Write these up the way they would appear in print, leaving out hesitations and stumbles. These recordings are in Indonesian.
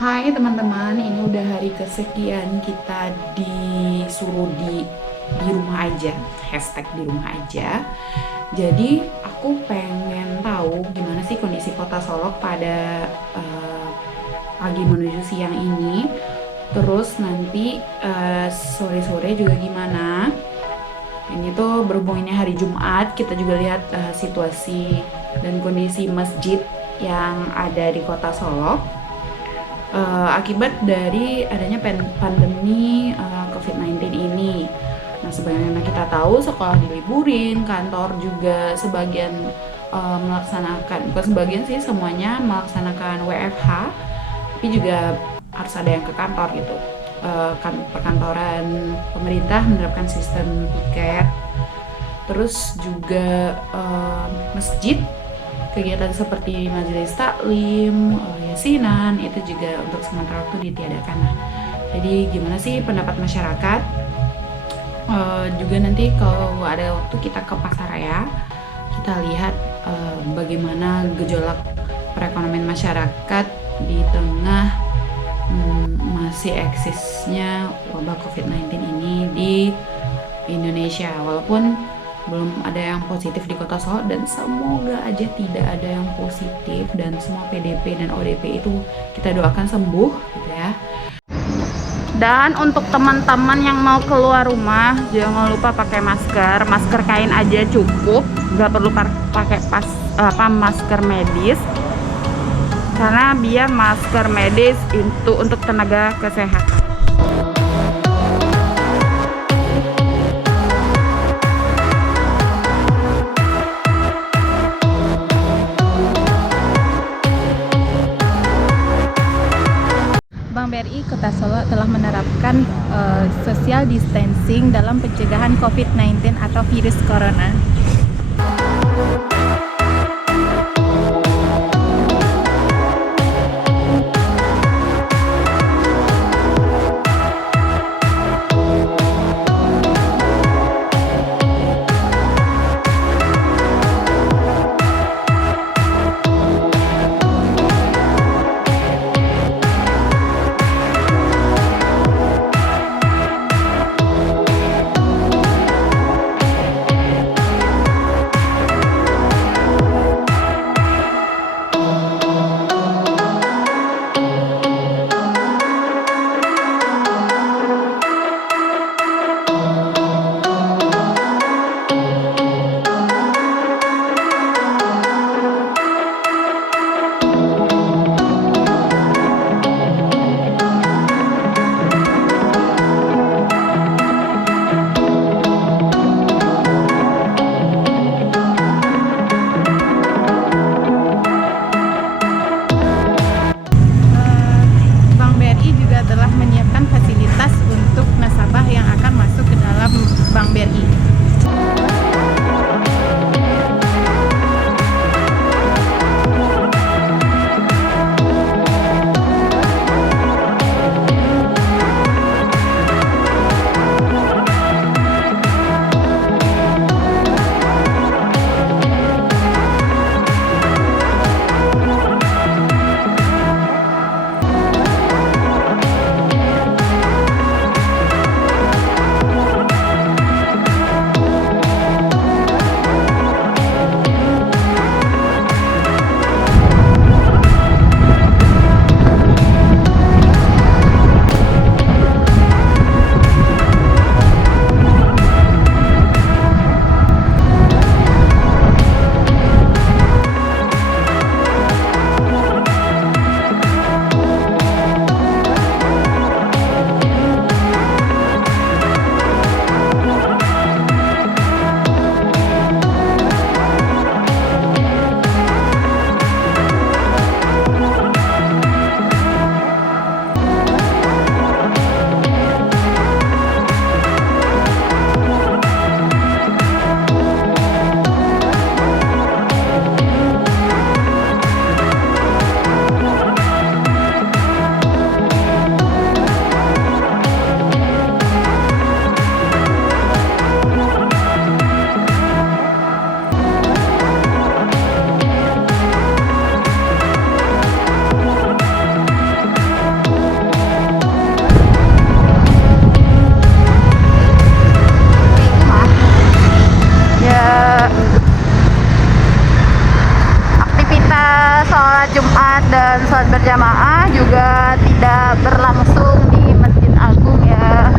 Hai teman-teman, ini udah hari kesekian kita disuruh di rumah aja, hashtag di rumah aja. Jadi aku pengen tahu gimana sih kondisi kota Solok pada eh, pagi menuju siang ini. Terus nanti sore-sore juga gimana. Ini tuh berhubung ini hari Jumat, kita juga lihat situasi dan kondisi masjid yang ada di kota Solok akibat dari adanya pandemi COVID-19 ini. Nah, sebagaimana kita tahu, sekolah diliburin, kantor juga sebagian melaksanakan, bukan sebagian sih, semuanya melaksanakan WFH, tapi juga harus ada yang ke kantor gitu. Kan perkantoran pemerintah menerapkan sistem piket, terus juga masjid kegiatan seperti majelis taklim, yasinan itu juga untuk sementara waktu ditiadakan. Nah, jadi gimana sih pendapat masyarakat? Juga nanti kalau ada waktu kita ke pasaraya, kita lihat bagaimana gejolak perekonomian masyarakat di tengah masih eksisnya wabah COVID-19 ini di Indonesia. Walaupun belum ada yang positif di Kota Solok dan semoga aja tidak ada yang positif dan semua PDP dan ODP itu kita doakan sembuh gitu ya. Dan untuk teman-teman yang mau keluar rumah jangan lupa pakai masker, masker kain aja cukup, nggak perlu pakai masker medis karena biar masker medis itu untuk tenaga kesehatan. Bank BRI Kota Solo telah menerapkan social distancing dalam pencegahan COVID-19 atau virus corona. jamaah juga tidak berlangsung di Masjid Agung ya.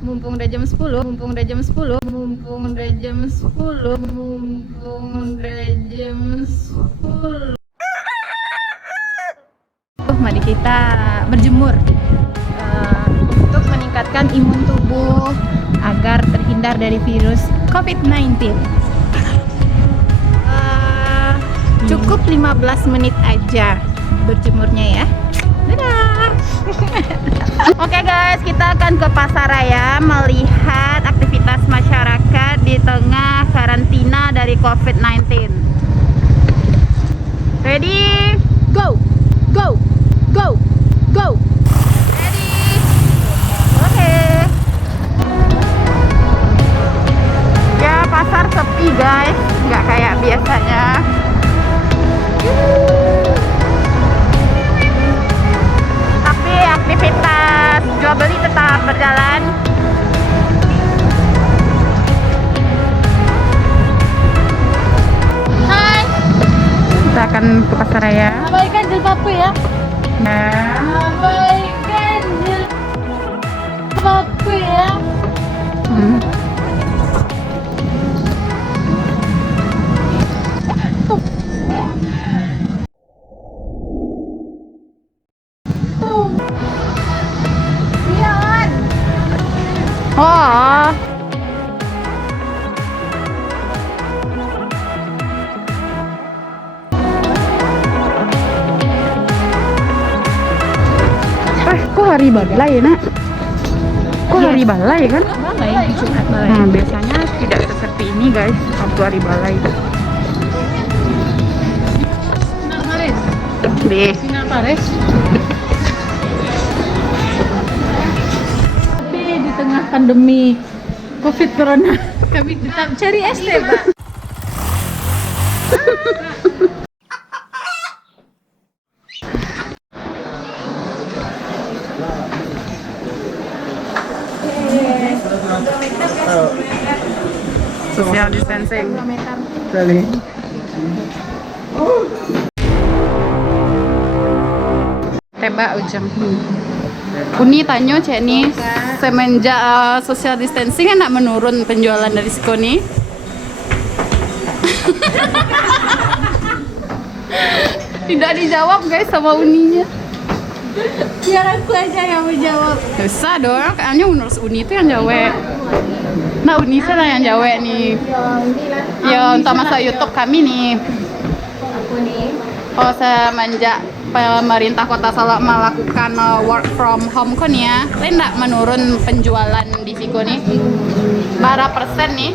Mumpung udah jam 10, mumpung udah jam 10, mumpung udah jam 10, mumpung udah jam 10. Mari kita berjemur untuk meningkatkan imun tubuh agar terhindar dari virus COVID-19. Cukup 15 menit aja berjemurnya ya. Dadah. Oke guys, kita akan ke Pasaraya melihat aktivitas masyarakat di tengah karantina dari COVID-19. Ready? Go! Go! Go! Go! Ready? Oke. Ya, pasar sepi guys, nggak kayak biasanya. Tapi aktivitas jual beli tetap berjalan. Hai, kita akan ke Pasaraya. Abaikan jilbabku ya. Abaikan jilbabku ya. Oh. Kok hari balai nak? Kok hari balai kan? Balai, Jumat balai. Nah, biasanya tidak seperti ini guys, waktu hari balai. Sinar Paris. Sinar Paris. Di tengah pandemi COVID Corona, kami tetap cari ST, Pak. Social distancing. Teba ujung. Uni tanyo cek nih semenjak social distancing enak menurun penjualan dari Skoni. Tidak dijawab guys sama Uninya. Biar aku aja yang menjawab. Bisa dong, kayaknya menurut Uni itu yang jawab. Nah Uni saya yang jawab nih. Ya untuk masa YouTube kami nih. Aku nih. Oh semenjak pemerintah Kota Solok melakukan work from home kon ya, tidak menurun penjualan di Viko nih. Berapa persen nih?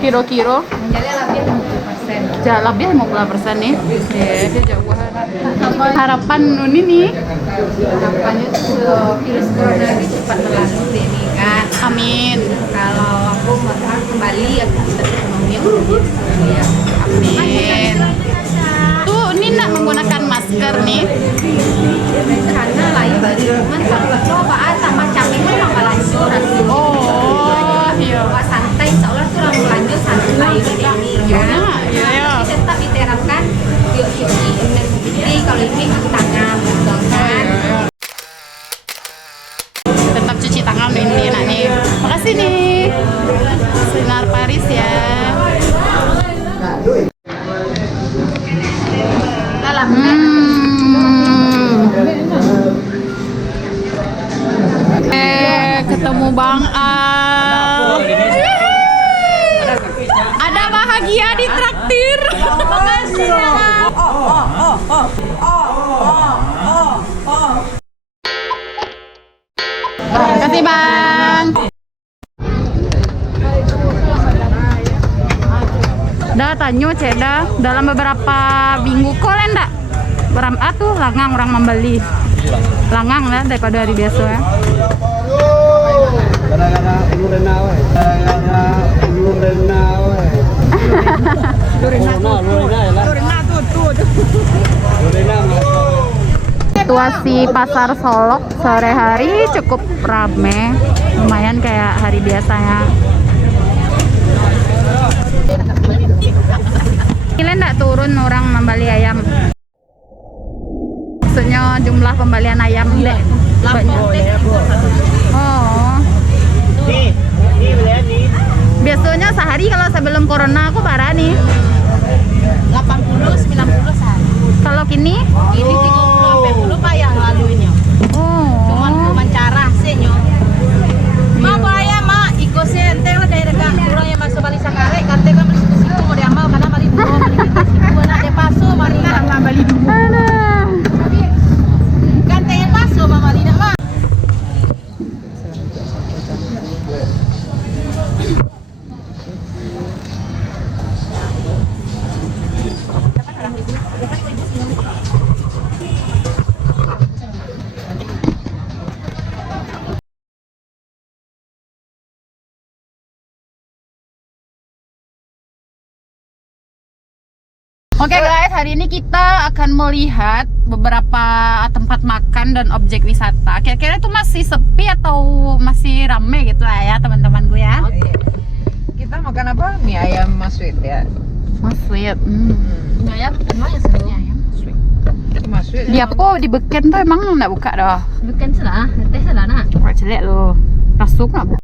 Kiro-kiro? Jadi lebih 50%. Jadi lebih 50% nih. Dia jauh. Harapan Nuni nih. Harapannya tuh virus corona ini cepat berlalu ini kan. Amin. Kalau aku berharap kembali ya ekonomi yang ya. Amin. Tuh ini nak menggunakan masker nih. Karena lain dari cuman coba sama capek memang lanjut. Oh, iya. Santai seolah tuh langsung lanjut santai ini kan. Iya. Tetap diterapkan cuci kalau ini cuci tangan kan. Tetap cuci tangan ini nak nih. Makasih nih. Sinar Paris ya. Ketemu Bang Al. Ada bahagia di traktir. Terima kasih Bang. Dah tanyo ceda dalam beberapa minggu kolen dak. Berapa tuh langang orang membeli. Langang lah daripada hari biasa ya. Situasi pasar Solok sore hari cukup rame, lumayan kayak hari biasanya. Kalian nggak turun orang membeli ayam? Maksudnya jumlah pembelian ayam deh banyak. Oh. Biasanya sehari kalau sebelum corona aku parah nih. 80 90 sehari. Kalau kini? Ini 30 40 Pak yang lalunya. Cuman Oh. cara sih nyo. Ma bayar ma iko sente lah dari dekat orang yang masuk balik sakare kate kan mesti situ mau diamal karena mari dulu mari kita situ nak de paso mari nak balik dulu. Aduh. Kate yang paso ma mari nak ma. Oke guys, hari ini kita akan melihat beberapa tempat makan dan objek wisata. Kira-kira itu masih sepi atau masih rame gitu lah ya teman-temanku ya. Kita makan apa? Mie ayam Mas Sweet ya. Mas sweet. Mie ayam emang ya sebenarnya ayam Sweet. Mas Sweet. Dia po di Beken tuh emang nggak buka dah. Bukan salah, teh salah nak. Wah jelek lo. Rasuk nggak buka.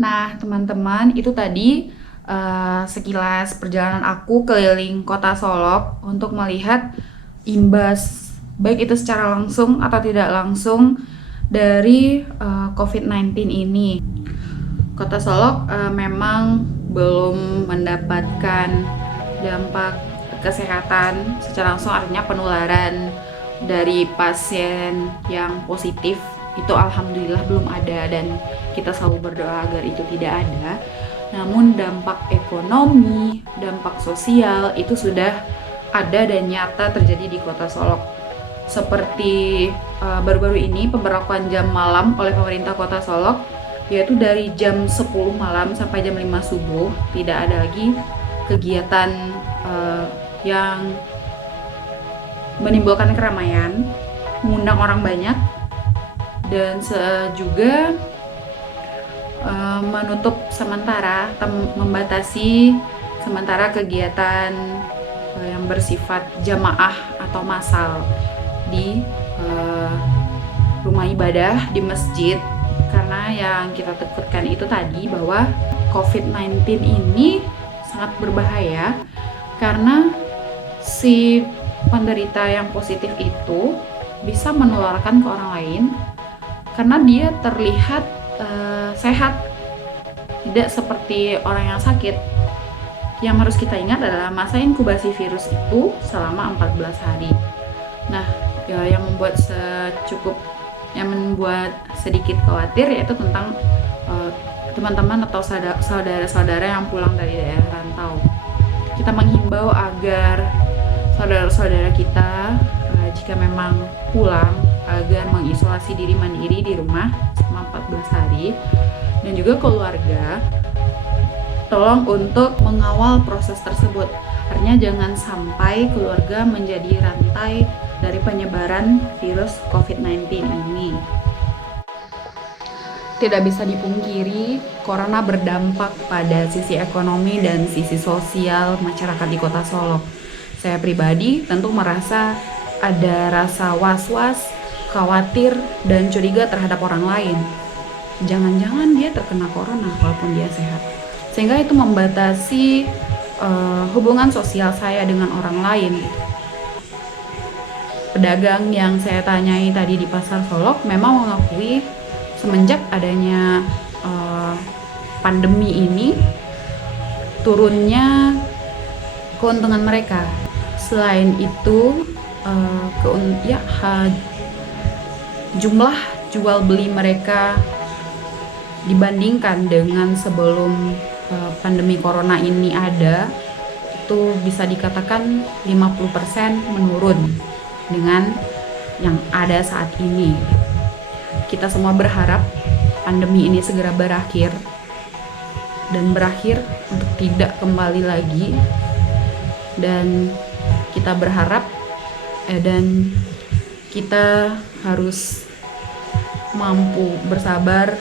Nah, teman-teman, itu tadi sekilas perjalanan aku keliling kota Solok untuk melihat imbas, baik itu secara langsung atau tidak langsung, dari COVID-19 ini. Kota Solok memang belum mendapatkan dampak kesehatan secara langsung, artinya penularan dari pasien yang positif itu alhamdulillah belum ada, dan kita selalu berdoa agar itu tidak ada. Namun dampak ekonomi, dampak sosial itu sudah ada dan nyata terjadi di kota Solok. Seperti baru-baru ini pemberlakuan jam malam oleh pemerintah kota Solok, yaitu dari jam 10 malam sampai jam 5 subuh tidak ada lagi kegiatan yang menimbulkan keramaian, mengundang orang banyak, dan juga menutup sementara, membatasi sementara kegiatan yang bersifat jamaah atau massal di rumah ibadah, di masjid, karena yang kita takutkan itu tadi bahwa COVID-19 ini sangat berbahaya karena si penderita yang positif itu bisa menularkan ke orang lain karena dia terlihat sehat, tidak seperti orang yang sakit. Yang harus kita ingat adalah masa inkubasi virus itu selama 14 hari. Nah, yang membuat sedikit khawatir yaitu tentang teman-teman atau saudara-saudara yang pulang dari daerah rantau. Kita menghimbau agar saudara-saudara kita jika memang pulang agar mengisolasi diri mandiri di rumah selama 14 hari, dan juga keluarga tolong untuk mengawal proses tersebut. Artinya jangan sampai keluarga menjadi rantai dari penyebaran virus COVID-19 ini. Tidak bisa dipungkiri, corona berdampak pada sisi ekonomi dan sisi sosial masyarakat di kota Solok. Saya pribadi tentu merasa ada rasa was-was, khawatir, dan curiga terhadap orang lain. Jangan-jangan dia terkena corona walaupun dia sehat. Sehingga itu membatasi hubungan sosial saya dengan orang lain. Pedagang yang saya tanyai tadi di pasar Solok memang mengakui semenjak adanya pandemi ini turunnya keuntungan mereka. Selain itu jumlah jual beli mereka dibandingkan dengan sebelum pandemi corona ini ada, itu bisa dikatakan 50% menurun dengan yang ada saat ini. Kita semua berharap pandemi ini segera berakhir dan berakhir untuk tidak kembali lagi, dan kita berharap dan kita harus mampu bersabar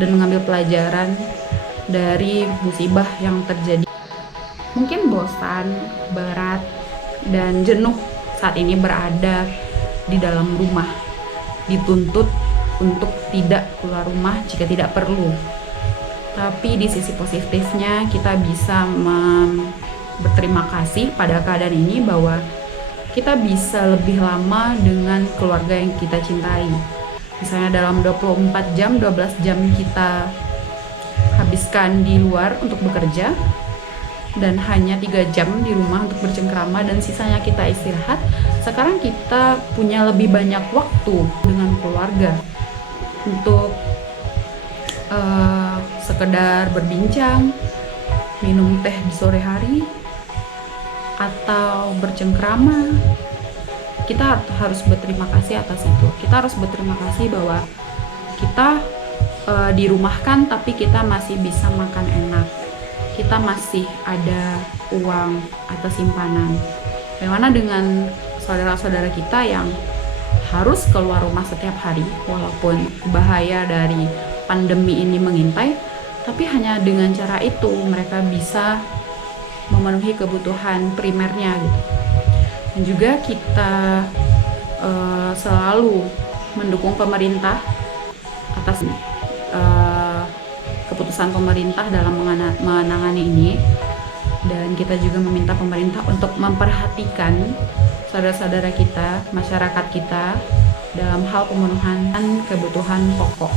dan mengambil pelajaran dari musibah yang terjadi. Mungkin bosan, berat, dan jenuh saat ini berada di dalam rumah, dituntut untuk tidak keluar rumah jika tidak perlu. Tapi di sisi positifnya kita bisa berterima kasih pada keadaan ini bahwa kita bisa lebih lama dengan keluarga yang kita cintai. Misalnya dalam 24 jam, 12 jam kita habiskan di luar untuk bekerja, dan hanya 3 jam di rumah untuk bercengkrama dan sisanya kita istirahat. Sekarang kita punya lebih banyak waktu dengan keluarga untuk sekedar berbincang, minum teh di sore hari, atau bercengkrama. Kita harus berterima kasih atas itu. Kita harus berterima kasih bahwa kita dirumahkan tapi kita masih bisa makan enak. Kita masih ada uang atau simpanan. Bagaimana dengan saudara-saudara kita yang harus keluar rumah setiap hari, walaupun bahaya dari pandemi ini mengintai, tapi hanya dengan cara itu mereka bisa memenuhi kebutuhan primernya gitu. Dan juga kita selalu mendukung pemerintah atas keputusan pemerintah dalam menangani ini, dan kita juga meminta pemerintah untuk memperhatikan saudara-saudara kita, masyarakat kita dalam hal pemenuhan kebutuhan pokok.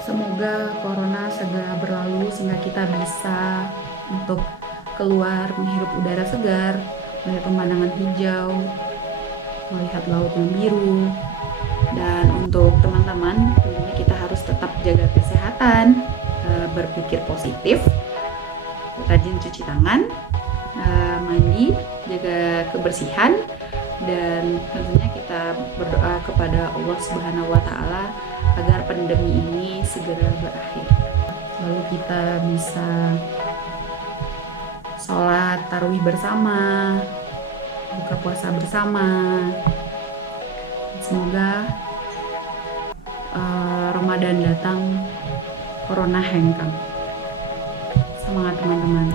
Semoga corona segera berlalu sehingga kita bisa untuk keluar menghirup udara segar, melihat pemandangan hijau, melihat laut yang biru. Dan untuk teman-teman, tentunya kita harus tetap jaga kesehatan, berpikir positif, rajin cuci tangan, mandi, jaga kebersihan, dan tentunya kita berdoa kepada Allah Subhanahu wa Ta'ala agar pandemi ini segera berakhir. Lalu kita bisa sholat tarawih bersama, buka puasa bersama. Semoga Ramadan datang, corona hengkang. Semangat teman-teman.